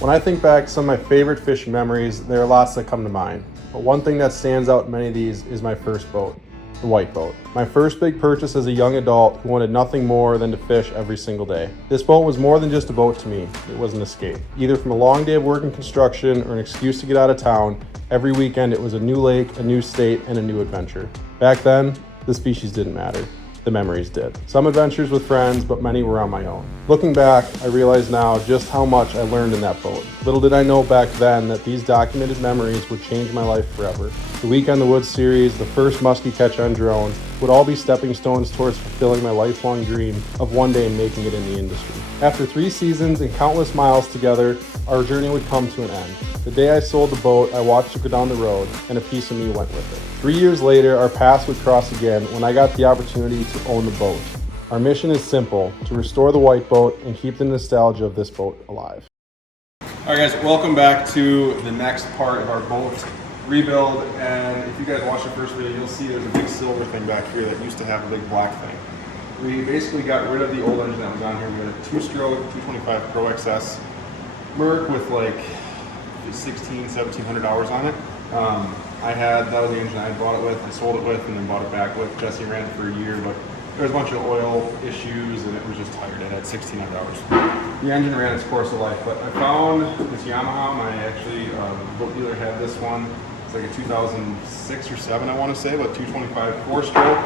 When I think back to some of my favorite fishing memories, there are lots that come to mind. But one thing that stands out in many of these is my first boat, the white boat. My first big purchase as a young adult who wanted nothing more than to fish every single day. This boat was more than just a boat to me. It was an escape. Either from a long day of work in construction or an excuse to get out of town, every weekend it was a new lake, a new state, and a new adventure. Back then, the species didn't matter. The memories did. Some adventures with friends, but many were on my own. Looking back, I realize now just how much I learned in that boat. Little did I know back then that these documented memories would change my life forever. The Week on the Woods series, the first muskie catch on drone, would all be stepping stones towards fulfilling my lifelong dream of one day making it in the industry. After 3 seasons and countless miles together, our journey would come to an end. The day I sold the boat, I watched it go down the road, and a piece of me went with it. 3 years later, our paths would cross again when I got the opportunity to own the boat. Our mission is simple, to restore the white boat and keep the nostalgia of this boat alive. All right, guys, welcome back to the next part of our boat rebuild. And if you guys watched the first video, you'll see there's a big silver thing back here that used to have a big black thing. We basically got rid of the old engine that was on here. We had a 2-stroke 225 Pro XS Merc with like 1700 hours on it. That was the engine I bought it with, I sold it with, and then bought it back with. Jesse ran it for a year, but there was a bunch of oil issues and it was just tired. It had 1600 hours. The engine ran its course of life, but I found this Yamaha. Boat dealer had this one. It's like a 2006 or 7, I want to say, but 225 4-stroke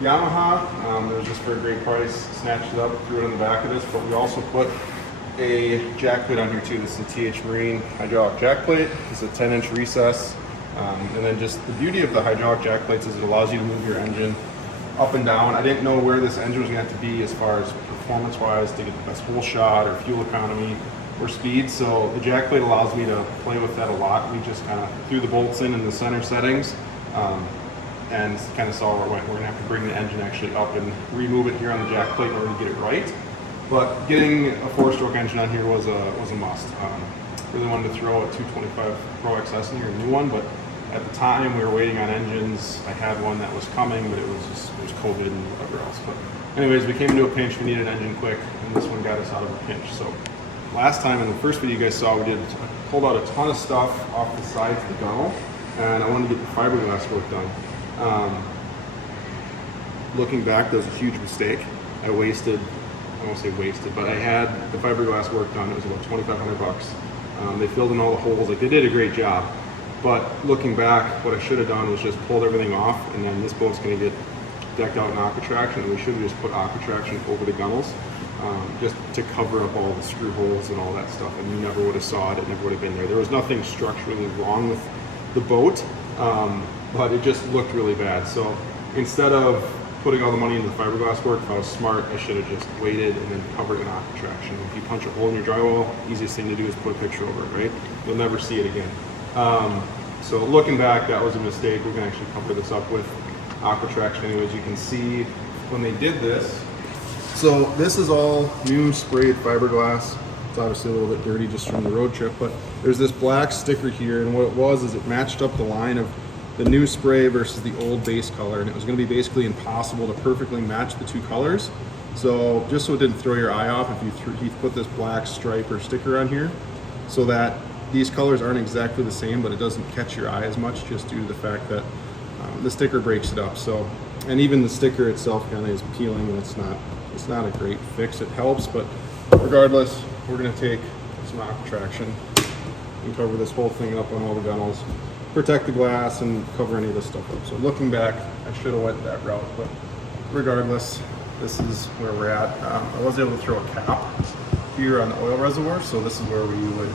Yamaha. It was just for a great price. Snatched it up, threw it in the back of this, but we also put a jack plate on here too. This is a TH Marine hydraulic jack plate. It's a 10-inch recess. And then just the beauty of the hydraulic jack plates is it allows you to move your engine up and down. I didn't know where this engine was going to have to be as far as performance-wise to get the best hole shot or fuel economy or speed. So the jack plate allows me to play with that a lot. We just kind of threw the bolts in the center settings and kind of saw where it went. We're going to have to bring the engine actually up and remove it here on the jack plate in order to get it right. But getting a 4-stroke engine on here was a must. Really wanted to throw a 225 Pro XS in here, a new one, but at the time we were waiting on engines. I had one that was coming, but it was COVID and whatever else. But anyways, we came into a pinch. We needed an engine quick, and this one got us out of a pinch. So last time in the first video you guys saw, I pulled out a ton of stuff off the sides of the gunnel, and I wanted to get the fiberglass work done. Looking back, that was a huge mistake. I won't say wasted, but I had the fiberglass work done. It was about $2,500. They filled in all the holes. Like, they did a great job. But looking back, what I should have done was just pulled everything off, and then this boat's going to get decked out in aqua traction, and we should have just put aqua traction over the gunnels, just to cover up all the screw holes and all that stuff, and you never would have saw it. It never would have been there. There was nothing structurally wrong with the boat, but it just looked really bad. So instead of putting all the money into the fiberglass work, if I was smart, I should have just waited and then covered it in aqua traction. If you punch a hole in your drywall, easiest thing to do is put a picture over it, right? You'll never see it again. So looking back, that was a mistake. We can actually cover this up with aqua traction. Anyways, you can see when they did this. So this is all new sprayed fiberglass. It's obviously a little bit dirty just from the road trip, but there's this black sticker here, and what it was is it matched up the line of the new spray versus the old base color, and it was going to be basically impossible to perfectly match the two colors. So just so it didn't throw your eye off, if you put this black stripe or sticker on here, so that these colors aren't exactly the same, but it doesn't catch your eye as much, just due to the fact that the sticker breaks it up. So, and even the sticker itself kind of is peeling, and it's not a great fix. It helps, but regardless, we're going to take some aqua traction and cover this whole thing up on all the gunnels, protect the glass, and cover any of this stuff up. So looking back, I should have went that route, but regardless, this is where we're at. I was able to throw a cap here on the oil reservoir, so this is where we would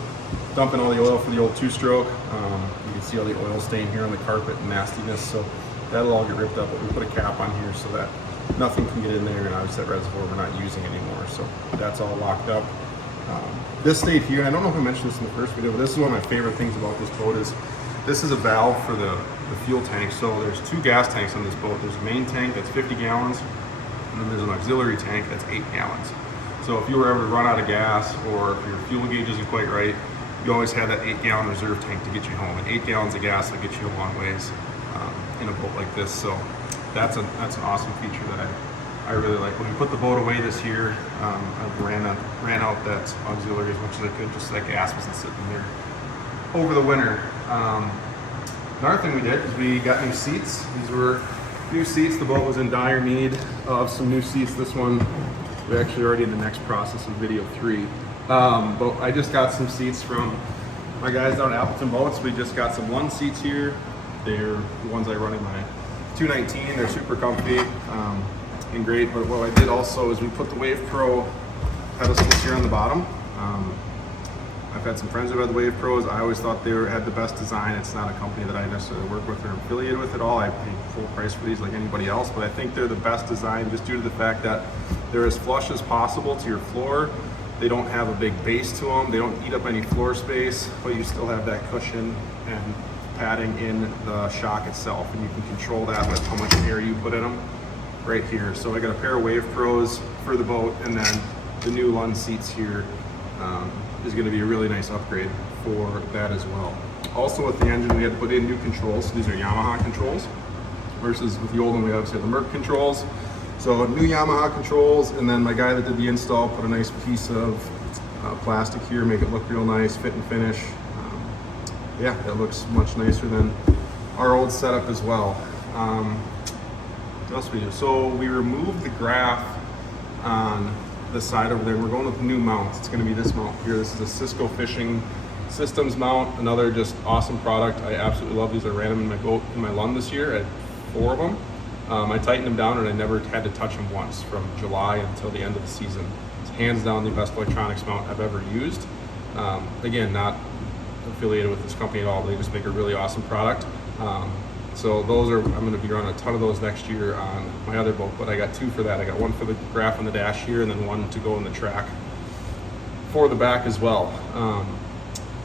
dump in all the oil for the old 2-stroke. You can see all the oil stain here on the carpet and nastiness, so that'll all get ripped up, but we put a cap on here so that nothing can get in there, and obviously that reservoir we're not using anymore, so that's all locked up. This stayed here, and I don't know if I mentioned this in the first video, but this is one of my favorite things about this boat is this is a valve for the fuel tank. So there's 2 gas tanks on this boat. There's a main tank that's 50 gallons, and then there's an auxiliary tank that's 8 gallons. So if you were ever to run out of gas, or if your fuel gauge isn't quite right, you always have that 8-gallon reserve tank to get you home. And 8 gallons of gas will get you a long ways in a boat like this. So that's an awesome feature that I really like. When we put the boat away this year, I ran out that auxiliary as much as I could, just so that gas wasn't sitting there over the winter. Another thing we did is we got new seats. These were new seats. The boat was in dire need of some new seats. This one, we're actually already in the next process of video 3. But I just got some seats from my guys down at Appleton Boats. We just got some Lund seats here. They're the ones I run in my 219. They're super comfy and great. But what I did also is we put the Wave Pro pedestals here on the bottom. I've had some friends who had the Wave Pros. I always thought they had the best design. It's not a company that I necessarily work with or affiliated with at all. I pay full price for these like anybody else, but I think they're the best design just due to the fact that they're as flush as possible to your floor. They don't have a big base to them. They don't eat up any floor space, but you still have that cushion and padding in the shock itself, and you can control that with how much air you put in them right here. So I got a pair of Wave Pros for the boat, and then the new Lund seats here is going to be a really nice upgrade for that as well. Also with the engine, we had to put in new controls. These are Yamaha controls versus with the old one we obviously had the Merc controls. So new Yamaha controls, and then my guy that did the install put a nice piece of plastic here, make it look real nice, fit and finish. Yeah, it looks much nicer than our old setup as well. What else we do? So we removed the graph on the side over there. We're going with new mounts. It's going to be this mount here. This is a Cisco Fishing Systems mount. Another just awesome product. I absolutely love these. I ran them in my boat in my Lund this year. I had 4 of them. I tightened them down and I never had to touch them once from July until the end of the season. It's hands down the best electronics mount I've ever used. Again, not affiliated with this company at all. They just make a really awesome product. So those are, I'm going to be running a ton of those next year on my other boat, but I got 2 for that. I got 1 for the graph on the dash here, and then 1 to go in the track for the back as well.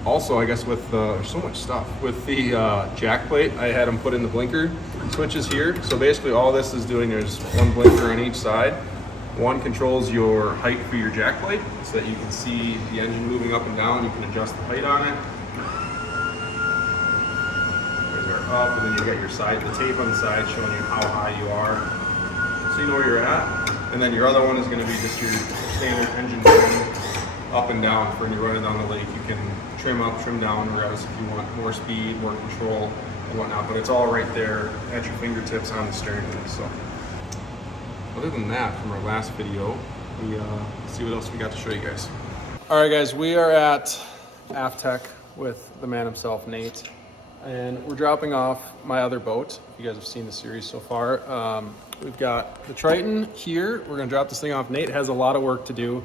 Also, I guess with there's so much stuff. With the jack plate, I had them put in the blinker switches here. So basically all this is doing, there's 1 blinker on each side. 1 controls your height for your jack plate so that you can see the engine moving up and down. You can adjust the height on it. Up, and then you get your side, the tape on the side showing you how high you are, so you know where you're at. And then your other one is going to be just your standard engine trim, up and down for when you're running down the lake. You can trim up, trim down, regardless if you want more speed, more control, and whatnot. But it's all right there at your fingertips on the steering wheel. So, other than that, from our last video, we see what else we got to show you guys. All right, guys, we are at Aftech with the man himself, Nate. And we're dropping off my other boat. If you guys have seen the series so far, we've got the Triton here. We're gonna drop this thing off. Nate has a lot of work to do.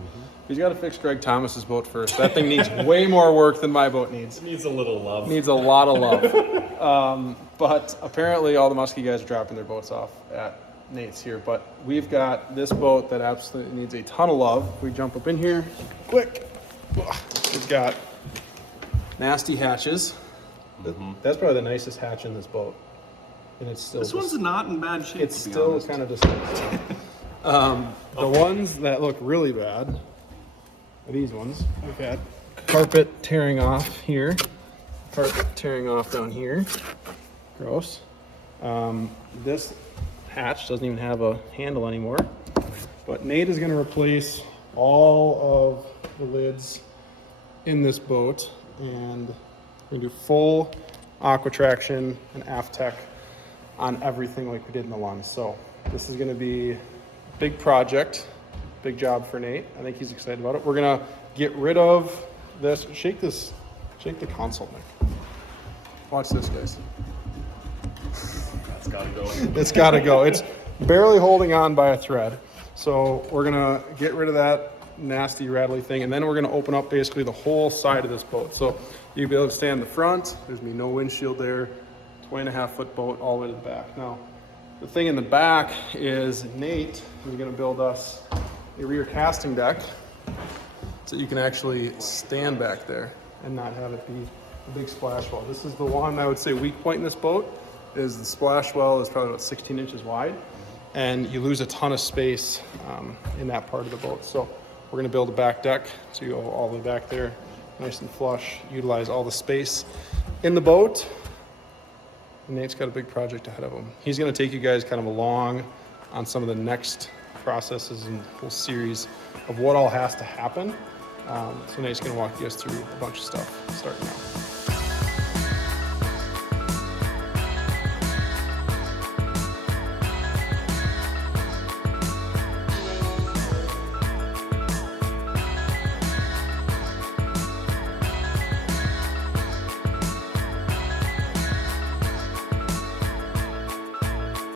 He's got to fix Greg Thomas's boat first. That thing needs way more work than my boat needs. It needs a little love. Needs a lot of love. But apparently all the Muskie guys are dropping their boats off at Nate's here. But we've got this boat that absolutely needs a ton of love. If we jump up in here, quick. It's got nasty hatches. That's probably the nicest hatch in this boat, and it's still. This one's not in bad shape. It's still kind of disgusting. The ones that look really bad are these ones. We've got carpet tearing off here, carpet tearing off down here. Gross. This hatch doesn't even have a handle anymore. But Nate is going to replace all of the lids in this boat, and we're gonna do full aqua traction and Aftech on everything like we did in the Lund. So this is gonna be a big project, big job for Nate. I think he's excited about it. We're gonna get rid of this. Shake the console, Nick. Watch this, guys. That's gotta go. It's gotta go. It's barely holding on by a thread. So we're gonna get rid of that nasty rattly thing, and then we're going to open up basically the whole side of this boat. So you'll be able to stay in the front. There's going to be no windshield there. 20.5-foot boat all the way to the back. Now, the thing in the back is Nate is going to build us a rear casting deck so you can actually stand back there and not have it be a big splash well. This is the one I would say weak point in this boat is the splash well is probably about 16 inches wide, and you lose a ton of space in that part of the boat. So we're going to build a back deck so you go all the way back there, nice and flush, utilize all the space in the boat. And Nate's got a big project ahead of him. He's going to take you guys kind of along on some of the next processes and whole series of what all has to happen. So Nate's gonna walk you guys through a bunch of stuff starting now.